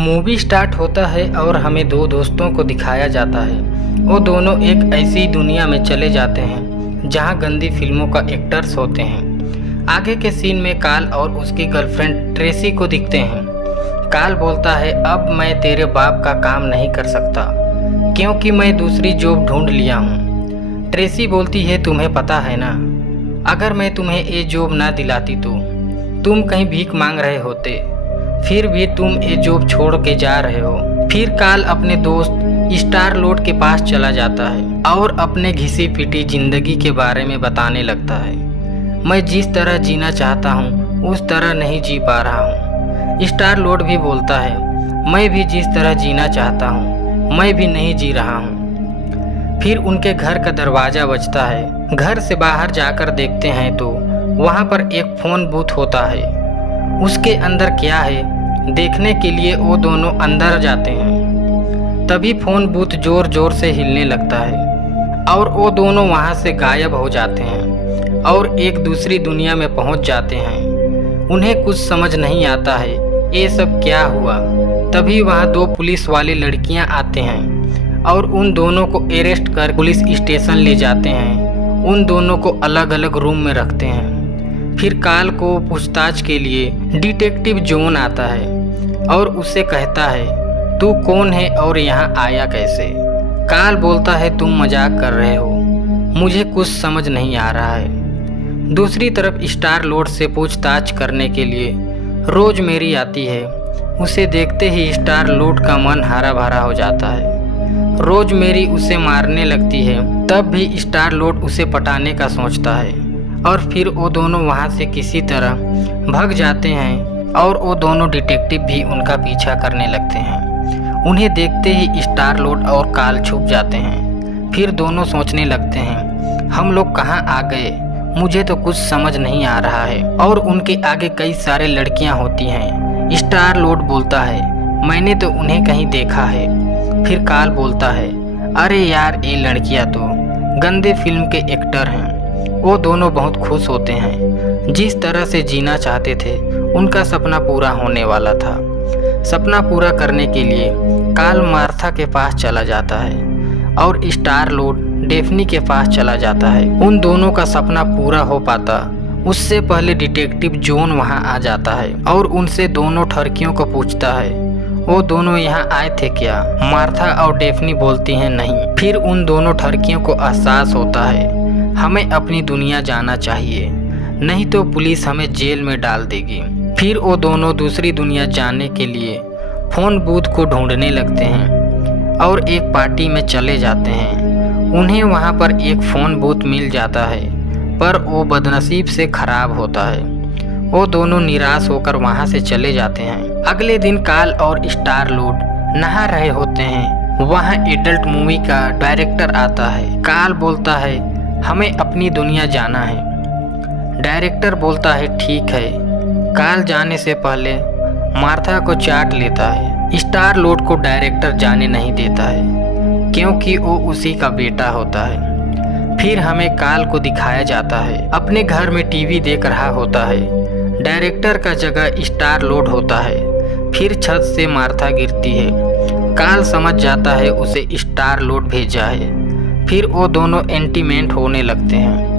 Movie start होता है और हमें दो दोस्तों को दिखाया जाता है। वो दोनों एक ऐसी दुनिया में चले जाते हैं जहां गंदी फिल्मों का एक्टर्स होते हैं। आगे के सीन में काल और उसकी गर्लफ्रेंड ट्रेसी को दिखते हैं। काल बोलता है, अब मैं तेरे बाप का काम नहीं कर सकता क्योंकि मैं दूसरी जॉब ढूंढ लिया हूँ। ट्रेसी बोलती है, तुम्हें पता है ना, अगर मैं तुम्हें ये जॉब ना दिलाती तो तुम कहीं भीख मांग रहे होते, फिर भी तुम ये जॉब छोड़ के जा रहे हो। फिर काल अपने दोस्त स्टार लॉर्ड के पास चला जाता है और अपने घिसी पिटी जिंदगी के बारे में बताने लगता है। मैं जिस तरह जीना चाहता हूँ उस तरह नहीं जी पा रहा हूँ। स्टार लॉर्ड भी बोलता है, मैं भी जिस तरह जीना चाहता हूँ मैं भी नहीं जी रहा हूँ। फिर उनके घर का दरवाज़ा बजता है। घर से बाहर जाकर देखते हैं तो वहाँ पर एक फ़ोन बूथ होता है। उसके अंदर क्या है देखने के लिए वो दोनों अंदर जाते हैं। तभी फ़ोन बूथ ज़ोर ज़ोर से हिलने लगता है और वो दोनों वहाँ से गायब हो जाते हैं और एक दूसरी दुनिया में पहुँच जाते हैं। उन्हें कुछ समझ नहीं आता है ये सब क्या हुआ। तभी वहाँ दो पुलिस वाली लड़कियाँ आते हैं और उन दोनों को अरेस्ट कर पुलिस स्टेशन ले जाते हैं। उन दोनों को अलग अलग रूम में रखते हैं। फिर काल को पूछताछ के लिए डिटेक्टिव जॉन आता है और उससे कहता है, तू कौन है और यहाँ आया कैसे। काल बोलता है, तुम मजाक कर रहे हो, मुझे कुछ समझ नहीं आ रहा है। दूसरी तरफ स्टार लॉर्ड से पूछताछ करने के लिए रोज मेरी आती है। उसे देखते ही स्टार लॉर्ड का मन हरा भरा हो जाता है। रोज मेरी उसे मारने लगती है, तब भी स्टार लॉर्ड उसे पटाने का सोचता है और फिर वो दोनों वहाँ से किसी तरह भाग जाते हैं और वो दोनों डिटेक्टिव भी उनका पीछा करने लगते हैं। उन्हें देखते ही स्टार लॉर्ड और काल छुप जाते हैं। फिर दोनों सोचने लगते हैं, हम लोग कहाँ आ गए, मुझे तो कुछ समझ नहीं आ रहा है। और उनके आगे कई सारे लड़कियाँ होती हैं। स्टार लॉर्ड बोलता है, मैंने तो उन्हें कहीं देखा है। फिर काल बोलता है, अरे यार ये लड़कियाँ तो गंदे फिल्म के एक्टर हैं। वो दोनों बहुत खुश होते हैं। जिस तरह से जीना चाहते थे उनका सपना पूरा होने वाला था। सपना पूरा करने के लिए काल मार्था के पास चला जाता है और स्टार लॉर्ड डेफनी के पास चला जाता है। उन दोनों का सपना पूरा हो पाता उससे पहले डिटेक्टिव जॉन वहां आ जाता है और उनसे दोनों ठरकियों को पूछता है, वो दोनों यहाँ आए थे क्या। मार्था और डेफनी बोलती हैं नहीं। फिर उन दोनों ठरकियों को एहसास होता है, हमें अपनी दुनिया जाना चाहिए, नहीं तो पुलिस हमें जेल में डाल देगी। फिर वो दोनों दूसरी दुनिया जाने के लिए फ़ोन बूथ को ढूंढने लगते हैं और एक पार्टी में चले जाते हैं। उन्हें वहाँ पर एक फ़ोन बूथ मिल जाता है पर वो बदनसीब से ख़राब होता है। वो दोनों निराश होकर वहाँ से चले जाते हैं। अगले दिन काल और स्टार लॉर्ड नहा रहे होते हैं। वहाँ एडल्ट मूवी का डायरेक्टर आता है। काल बोलता है, हमें अपनी दुनिया जाना है। डायरेक्टर बोलता है, ठीक है। काल जाने से पहले मार्था को चाट लेता है। स्टार लॉर्ड को डायरेक्टर जाने नहीं देता है क्योंकि वो उसी का बेटा होता है। फिर हमें काल को दिखाया जाता है अपने घर में टीवी देख रहा होता है। डायरेक्टर का जगह स्टार लॉर्ड होता है। फिर छत से मार्था गिरती है। काल समझ जाता है उसे स्टार लॉर्ड भेजा है। फिर वो दोनों एंटीमेंट होने लगते हैं।